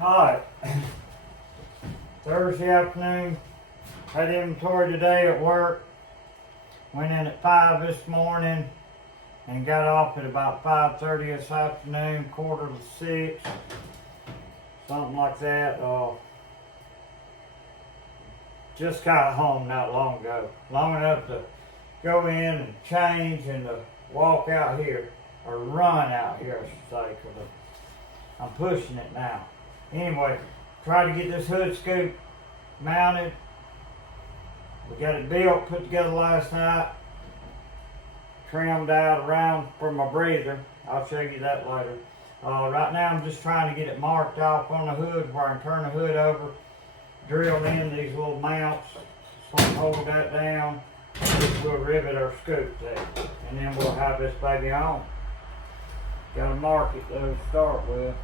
Alright, Thursday afternoon, had inventory today at work. Went in at 5 this morning and got off at about 5:30 this afternoon, quarter to 6, something like that. Just got home not long ago, long enough to go in and change and to walk out here, or run out here I should say, because I'm pushing it now. Anyway, try to get this hood scoop mounted. We got it built, put together last night, trimmed out around for my breather. I'll show you that later. Right now I'm just trying to get it marked off on the hood where I can turn the hood over, drill in these little mounts, so hold that down, we'll rivet our scoop there, and then we'll have this baby on. Got to mark it though to start with.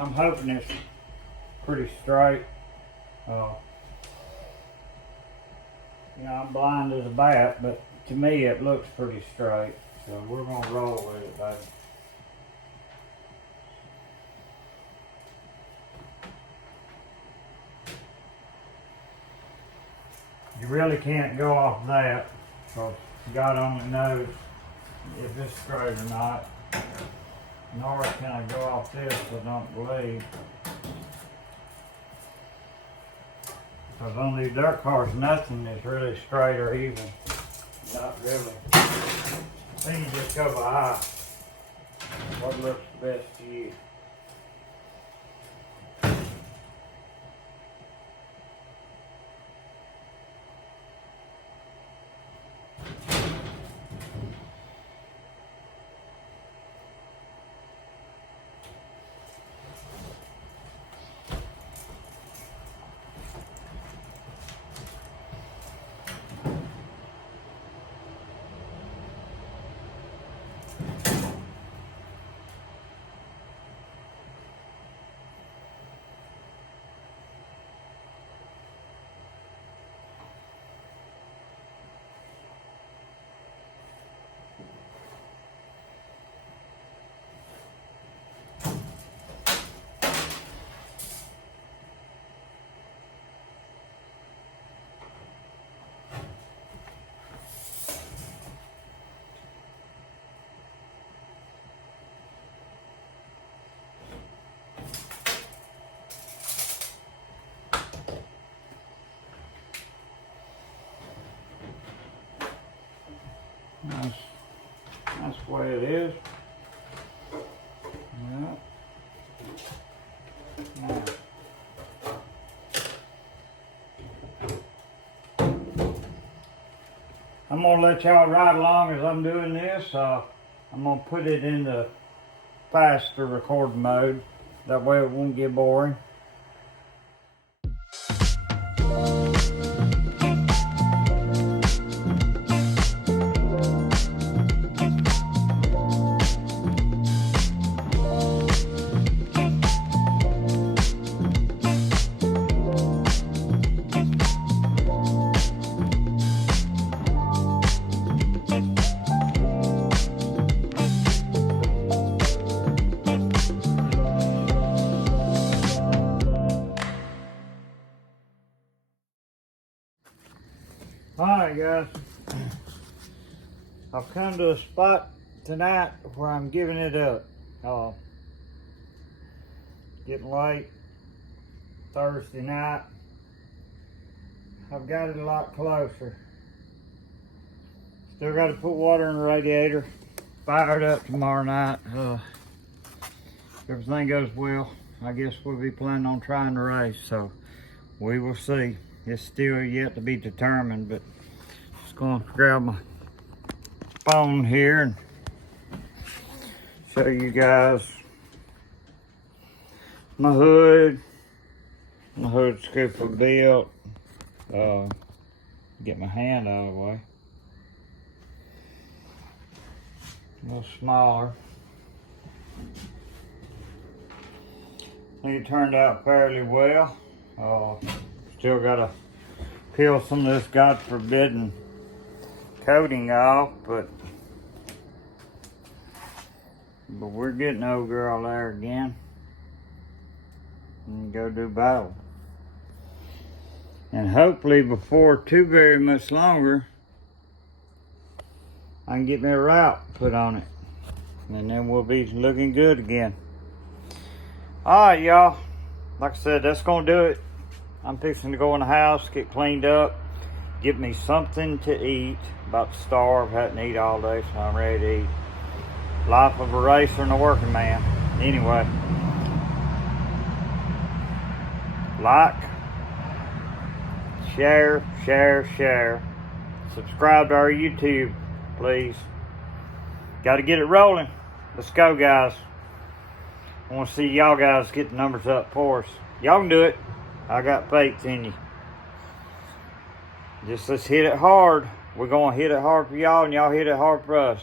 I'm hoping it's pretty straight. I'm blind as a bat, but to me it looks pretty straight. So we're gonna roll with it, baby. You really can't go off that, because God only knows if it's straight or not. Nor can I go off this, I don't believe. Because on these dirt cars, nothing is really straight or even. Not really. I think you just go by eye. What looks best to you. That's the way it is. Yeah. Yeah. I'm gonna let y'all ride along as I'm doing this. I'm gonna put it in the faster recording mode. That way it won't get boring. Alright guys, I've come to a spot tonight where I'm giving it up. Getting late, Thursday night. I've got it a lot closer. Still got to put water in the radiator, fire it up tomorrow night. If everything goes well, I guess we'll be planning on trying to race, so we will see. It's still yet to be determined, but just gonna grab my phone here and show you guys my hood scooper built. Get my hand out of the way. A little smaller. I think it turned out fairly well. Still gotta peel some of this God forbidden coating off, but we're getting old girl there again. And go do battle. And hopefully before too very much longer, I can get me a route put on it. And then we'll be looking good again. Alright, y'all. Like I said, that's gonna do it. I'm fixing to go in the house, get cleaned up, get me something to eat. About to starve, hadn't eaten all day, so I'm ready to eat. Life of a racer and a working man. Anyway. Like, share, share. Subscribe to our YouTube, please. Got to get it rolling. Let's go, guys. I want to see y'all guys get the numbers up for us. Y'all can do it. I got faith in you. Just let's hit it hard. We're going to hit it hard for y'all, and y'all hit it hard for us.